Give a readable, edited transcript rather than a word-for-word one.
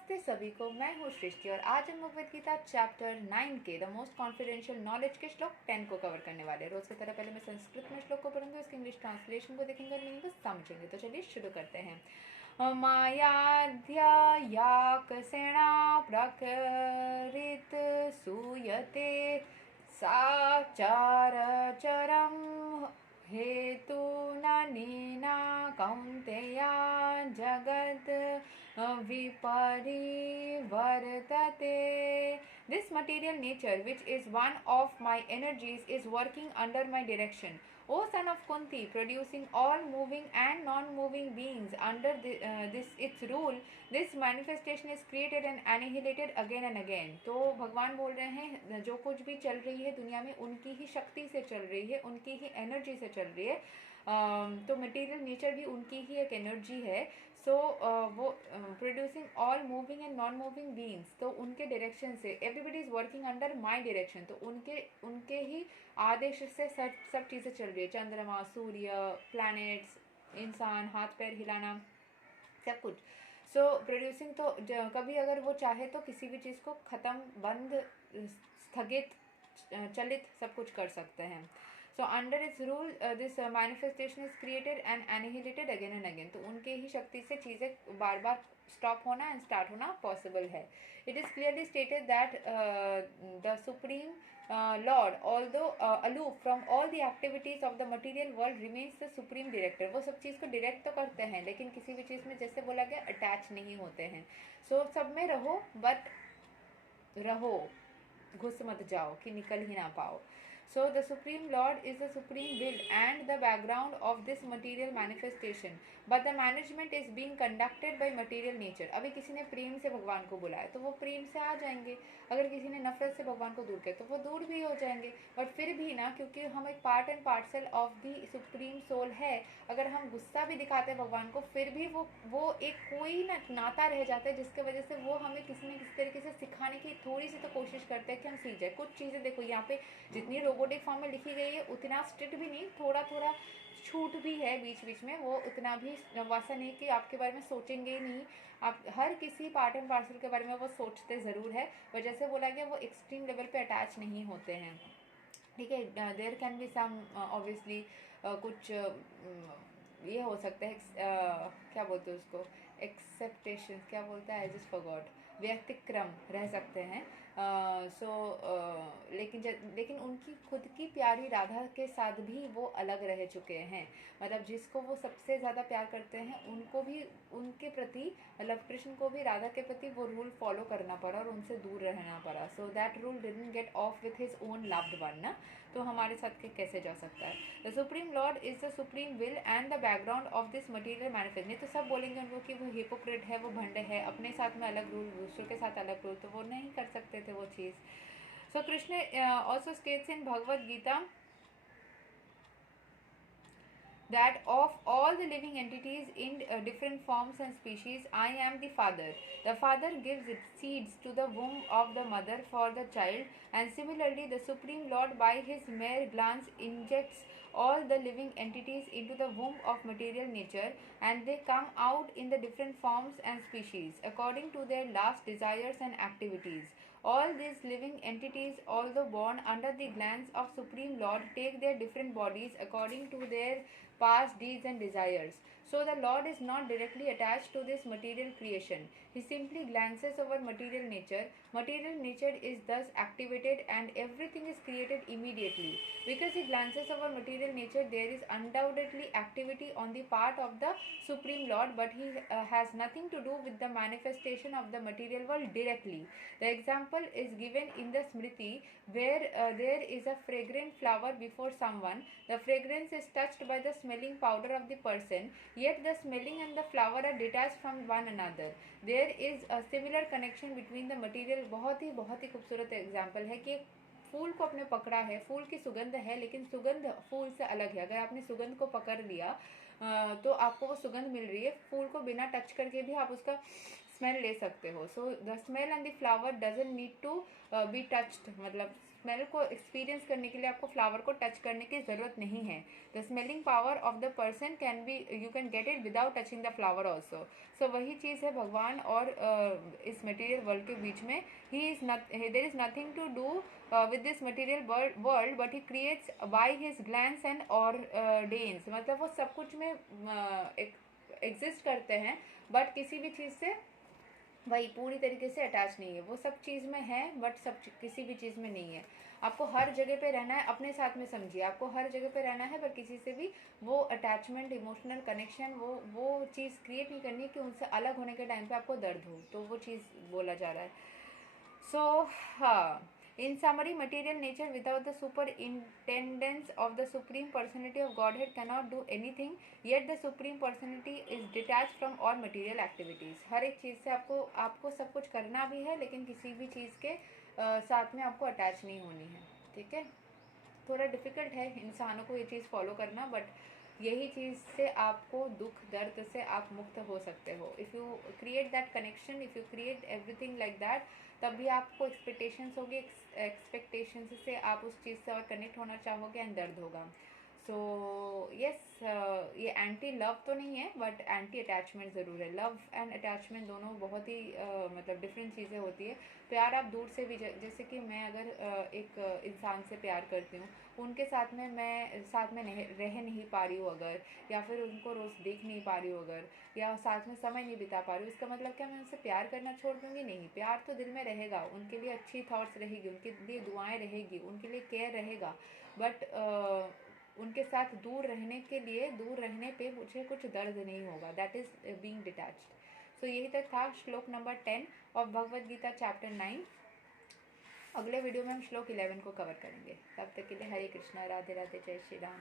नमस्ते सभी को, मैं हूँ सृष्टि और आज हम भगवद गीता चैप्टर 9 के द मोस्ट कॉन्फिडेंशियल नॉलेज के श्लोक 10 को कवर करने वाले हैं। रोज की तरह पहले मैं संस्कृत में श्लोक को पढ़ूंगी, उसके इंग्लिश ट्रांसलेशन को देखेंगे और मीनिंग को समझेंगे। तो चलिए शुरू करते हैं। मायाध्यायाकसेना प्रकृत सूयते साचारचरम हेतु ननीना कौन्तेया जगत विपरिवर्तते. This material nature, which is one of my energies, is working under my direction. O son of Kunti, producing all moving and non-moving beings under this its rule, this manifestation is created and annihilated again and again. तो भगवान बोल रहे हैं जो कुछ भी चल रही है दुनिया में उनकी ही शक्ति से चल रही है, उनकी ही एनर्जी से चल रही है. तो मटेरियल नेचर भी उनकी ही एक एनर्जी है. सो वो producing all moving and non moving beings, तो उनके डायरेक्शन से everybody is working under my direction. तो उनके ही आदेश से सब चीज़ें चल रही है. चंद्रमा, सूर्य, प्लैनेट्स, इंसान, हाथ पैर हिलाना, सब कुछ. सो प्रोड्यूसिंग, तो कभी अगर वो चाहे तो किसी भी चीज़ को ख़त्म, बंद, स्थगित, चलित सब कुछ कर सकते हैं. So under its rule, this manifestation is created and annihilated again and again. तो उनके ही शक्ति से चीज़ें बार बार स्टॉप होना एंड स्टार्ट होना पॉसिबल है. It is clearly stated that the Supreme Lord, although aloof from all the activities of the material world, remains the supreme director. वो सब चीज़ को डायरेक्ट तो करते हैं लेकिन किसी भी चीज़ में जैसे बोला गया अटैच नहीं होते हैं. So सब में रहो, बट रहो, घुस मत जाओ कि निकल ही ना पाओ. So the Supreme Lord is the supreme will and the background of this material manifestation, but the management is being conducted by material nature. अभी किसी ने प्रेम से भगवान को बुलाया तो वो प्रेम से आ जाएंगे. अगर किसी ने नफरत से भगवान को दूर किया तो वो दूर भी हो जाएंगे. बट फिर भी ना, क्योंकि हम एक part and parcel of the supreme soul है, अगर हम गुस्सा भी दिखाते हैं भगवान को फिर भी वो एक कोई नाता रह जाता है जिसके वजह से वो हमें किसी न किसी तरीके से सिखाने की थोड़ी सी तो कोशिश करते हैं कि हम सीख जाए. कुछ चीज़ें देखो यहाँ पे जितनी रोबोटिक फॉर्म में लिखी गई है उतना स्ट्रिक्ट भी नहीं, थोड़ा थोड़ा छूट भी है बीच बीच में. वो उतना भी वैसा नहीं कि आपके बारे में सोचेंगे ही नहीं. आप हर किसी पार्ट एंड पार्सल के बारे में वो सोचते ज़रूर है, पर जैसे बोला गया वो एक्सट्रीम लेवल पे अटैच नहीं होते हैं. ठीक है. There can be some obviously कुछ ये हो सकता है, क्या बोलते हैं उसको, एक्सेप्टेशन क्या बोलता है, जस्ट फॉरगॉट, व्यतिक्रम रह सकते हैं. लेकिन उनकी खुद की प्यारी राधा के साथ भी वो अलग रह चुके हैं. मतलब जिसको वो सबसे ज़्यादा प्यार करते हैं उनको भी, उनके प्रति, मतलब कृष्ण को भी राधा के प्रति वो रूल फॉलो करना पड़ा और उनसे दूर रहना पड़ा. So that rule didn't get of with his own loved one ना. तो हमारे साथ के कैसे जा सकता है. The supreme Lord is the supreme will and the background of this material manifest. नहीं तो सब बोलेंगे उनको कि वो हिपोक्रेट है, वो भंड है, अपने साथ में अलग रूल, दूसरों के साथ अलग रूल, तो वो नहीं कर सकते थे वो चीज़. So Krishna also states in Bhagavad Gita that of all the living entities in different forms and species, I am the father. The father gives its seeds to the womb of the mother for the child, and similarly the Supreme Lord by his mere glance injects all the living entities into the womb of material nature, and they come out in the different forms and species according to their last desires and activities. All these living entities, although born under the glance of Supreme Lord, take their different bodies according to their past deeds and desires. So the Lord is not directly attached to this material creation. He simply glances over material nature. Material nature is thus activated and everything is created immediately. Because he glances over material nature, there is undoubtedly activity on the part of the Supreme Lord, but he has nothing to do with the manifestation of the material world directly. The example is given in the Smriti, where there is a fragrant flower before someone. The fragrance is touched by the smelling powder of the person, yet the smelling and the flower are detached from one another. There is a similar connection between the material. बहुत ही खूबसूरत example है कि फूल को आपने पकड़ा है, फूल की सुगंध है लेकिन सुगंध फूल से अलग है. अगर आपने सुगंध को पकड़ लिया तो आपको वो सुगंध मिल रही है. फूल को बिना टच करके भी आप उसका स्मेल ले सकते हो. So the smell and the flower doesn't need to be touched, मतलब स्मेल को एक्सपीरियंस करने के लिए आपको फ्लावर को टच करने की ज़रूरत नहीं है. The smelling power of the person can be, you can get it without touching the flower also. So वही चीज़ है भगवान और इस मटेरियल वर्ल्ड के बीच में. He is not, there is nothing to do with this material world, but he creates by his glance and ordains. मतलब वो सब कुछ में एग्जिस्ट करते हैं, बट किसी भी चीज़ से वही पूरी तरीके से अटैच नहीं है. वो सब चीज़ में है बट सब किसी भी चीज़ में नहीं है. आपको हर जगह पे रहना है, अपने साथ में समझिए, आपको हर जगह पे रहना है, पर किसी से भी वो अटैचमेंट, इमोशनल कनेक्शन, वो चीज़ क्रिएट नहीं करनी है कि उनसे अलग होने के टाइम पे आपको दर्द हो. तो वो चीज़ बोला जा रहा है. So, in summary, material nature without the superintendence of the Supreme Personality of Godhead cannot do anything. Yet the Supreme Personality is detached from all material activities. हर एक चीज़ से आपको सब कुछ करना भी है, लेकिन किसी भी चीज़ के साथ में आपको अटैच नहीं होनी है. ठीक है, थोड़ा डिफ़िकल्ट है इंसानों को ये चीज़ फॉलो करना, बट यही चीज़ से आपको दुख दर्द से आप मुक्त हो सकते हो. If you create that connection, if you create everything like that, तभी आपको एक्सपेक्टेशंस होगी. एक्सपेक्टेशंस से आप उस चीज़ से और कनेक्ट होना चाहोगे एंड दर्द होगा. सो यस, ये एंटी लव तो नहीं है, बट एंटी अटैचमेंट ज़रूर है. लव एंड अटैचमेंट दोनों बहुत ही मतलब डिफरेंट चीज़ें होती है. प्यार आप दूर से भी, जैसे कि मैं अगर एक इंसान से प्यार करती हूँ, उनके साथ में मैं साथ में रह नहीं पा रही हूँ अगर, या फिर उनको रोज़ देख नहीं पा रही हूँ अगर, या साथ में समय नहीं बिता पा रही हूँ, इसका मतलब क्या मैं उनसे प्यार करना छोड़ दूँगी? नहीं, प्यार तो दिल में रहेगा. उनके लिए अच्छी थॉट्स रहेगी, उनके लिए दुआएं रहेगी, उनके लिए केयर रहेगा. बट उनके साथ दूर रहने पे मुझे कुछ दर्द नहीं होगा. That is being detached. So यही तक था श्लोक number 10 of Bhagavad Gita chapter 9. अगले वीडियो में हम श्लोक 11 को कवर करेंगे. तब तक के लिए हरे कृष्णा, राधे राधे, जय श्री राम.